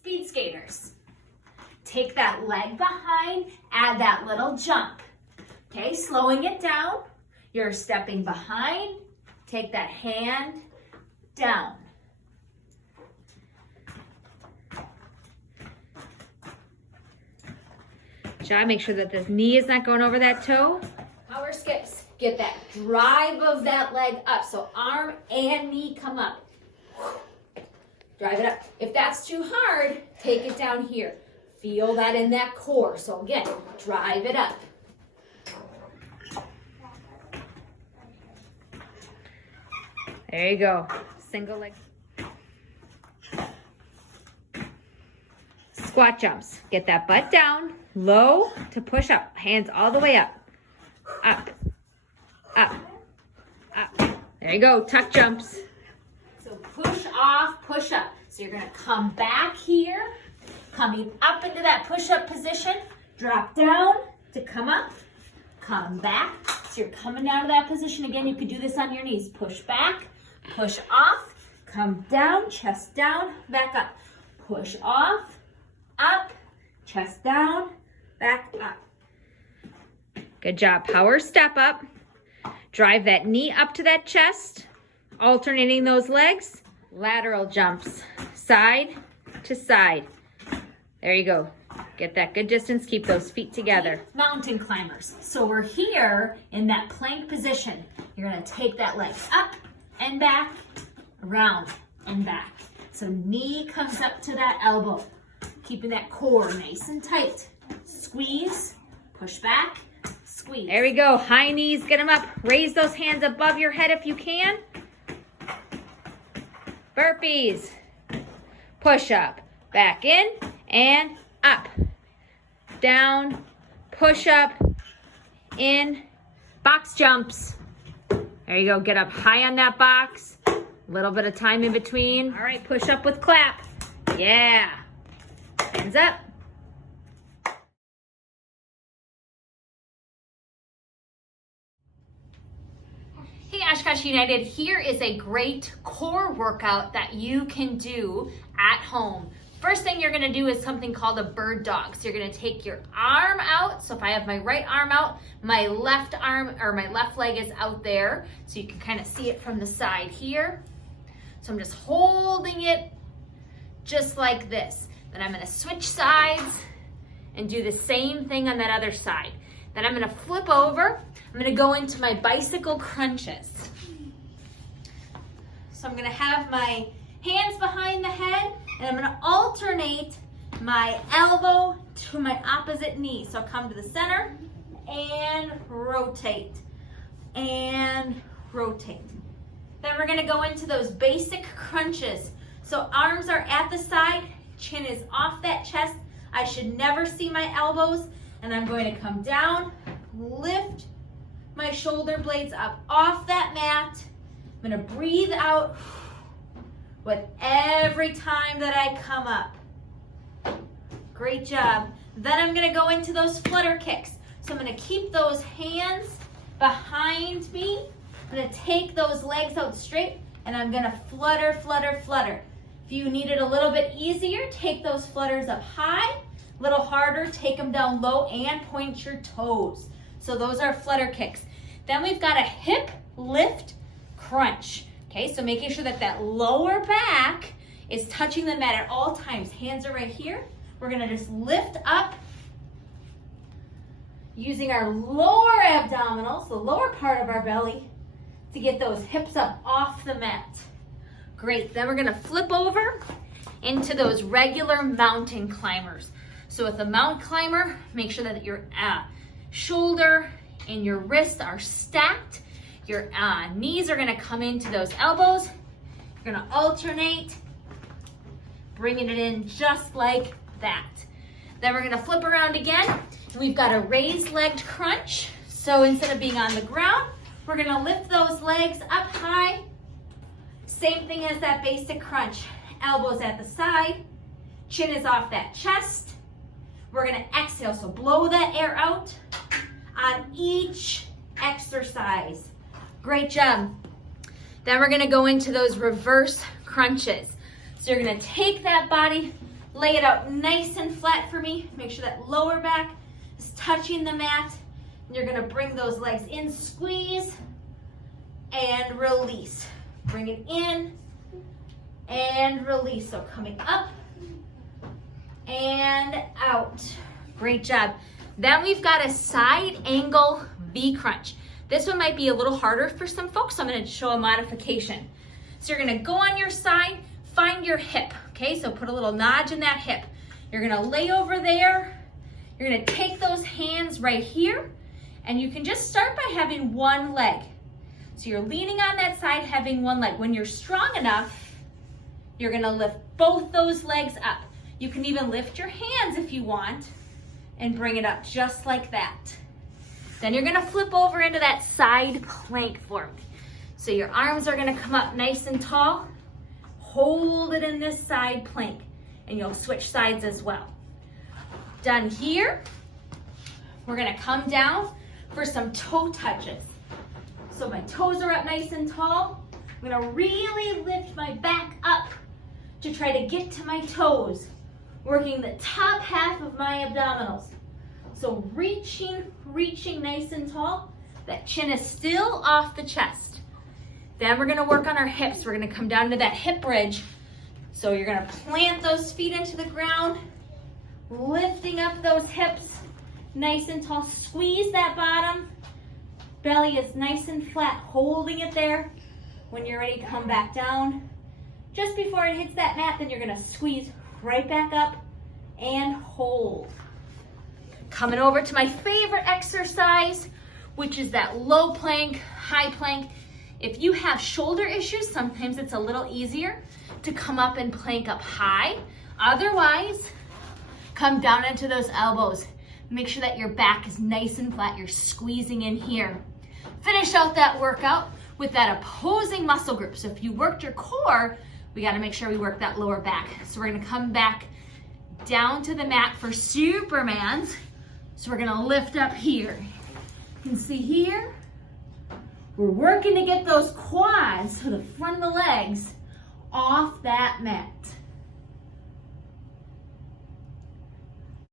Speed skaters. Take that leg behind, add that little jump. Okay, slowing it down. You're stepping behind, take that hand down. Job, make sure that this knee is not going over that toe. Power skips. Get that drive of that leg up. So arm and knee come up. Drive it up. If that's too hard, take it down here. Feel that in that core. So again, drive it up. There you go. Single leg. Squat jumps. Get that butt down, low to push up. Hands all the way up. Up, up, up. There you go. Tuck jumps. So push off, push up. So you're gonna come back here, coming up into that push-up position, drop down to come up, come back. So you're coming down to that position. Again, you could do this on your knees. Push back, push off, come down, chest down, back up. Push off, up, chest down, back up. Good job. Power step up. Drive that knee up to that chest. Alternating those legs. Lateral jumps. Side to side. There you go. Get that good distance. Keep those feet together. Mountain climbers. So we're here in that plank position. You're going to take that leg up and back, around and back. So knee comes up to that elbow. Keeping that core nice and tight. Squeeze, push back, squeeze. There we go. High knees, get them up. Raise those hands above your head if you can. Burpees. Push up. Back in and up. Down. Push up. In. Box jumps. There you go. Get up high on that box. A little bit of time in between. All right, push up with clap. Yeah. Hands up. Hey OSHKOSH United, here is a great core workout that you can do at home. First thing you're gonna do is something called a bird dog. So you're gonna take your arm out. So if I have my right arm out, my left arm or my left leg is out there. So you can kind of see it from the side here. So I'm just holding it just like this. Then I'm gonna switch sides and do the same thing on that other side. Then I'm gonna flip over. I'm gonna go into my bicycle crunches. So I'm gonna have my hands behind the head and I'm gonna alternate my elbow to my opposite knee. So I'll come to the center and rotate and rotate. Then we're gonna go into those basic crunches. So arms are at the side, chin is off that chest. I should never see my elbows. And I'm going to come down, lift my shoulder blades up off that mat. I'm gonna breathe out with every time that I come up. Great job. Then I'm gonna go into those flutter kicks. So I'm gonna keep those hands behind me. I'm gonna take those legs out straight and I'm gonna flutter, flutter, flutter. If you need it a little bit easier, take those flutters up high, a little harder, take them down low and point your toes. So those are flutter kicks. Then we've got a hip lift crunch. Okay, so making sure that that lower back is touching the mat at all times. Hands are right here. We're gonna just lift up using our lower abdominals, the lower part of our belly, to get those hips up off the mat. Great, then we're gonna flip over into those regular mountain climbers. So with a mountain climber, make sure that your shoulder and your wrists are stacked. Your knees are gonna come into those elbows. You're gonna alternate, bringing it in just like that. Then we're gonna flip around again. We've got a raised legged crunch. So instead of being on the ground, we're gonna lift those legs up high. Same thing as that basic crunch. Elbows at the side, chin is off that chest. We're gonna exhale, so blow that air out on each exercise. Great job. Then we're gonna go into those reverse crunches. So you're gonna take that body, Lay it out nice and flat for me. Make sure that lower back is touching the mat. And you're gonna bring those legs in, squeeze, and release. Bring it in and release. So coming up and out. Great job. Then we've got a side angle V crunch. This one might be a little harder for some folks, so I'm gonna show a modification. So you're gonna go on your side, find your hip, okay? So put a little notch in that hip. You're gonna lay over there. You're gonna take those hands right here, and you can just start by having one leg. So you're leaning on that side, having one leg. When you're strong enough, you're gonna lift both those legs up. You can even lift your hands if you want and bring it up just like that. Then you're gonna flip over into that side plank for me. So your arms are gonna come up nice and tall. Hold it in this side plank, and you'll switch sides as well. Done here, we're gonna come down for some toe touches. So my toes are up nice and tall. I'm gonna really lift my back up to try to get to my toes, working the top half of my abdominals. So reaching nice and tall. That chin is still off the chest. Then we're gonna work on our hips. We're gonna come down to that hip bridge. So you're gonna plant those feet into the ground, lifting up those hips nice and tall. Squeeze that bottom. Belly is nice and flat, holding it there. When you're ready, come back down. Just before it hits that mat, then you're gonna squeeze right back up and hold. Coming over to my favorite exercise, which is that low plank, high plank. If you have shoulder issues, sometimes it's a little easier to come up and plank up high. Otherwise, come down into those elbows. Make sure that your back is nice and flat. You're squeezing in here. Finish out that workout with that opposing muscle group. So if you worked your core, we gotta make sure we work that lower back. So we're gonna come back down to the mat for Supermans. So we're gonna lift up here. You can see here, we're working to get those quads, so the front of the legs, off that mat.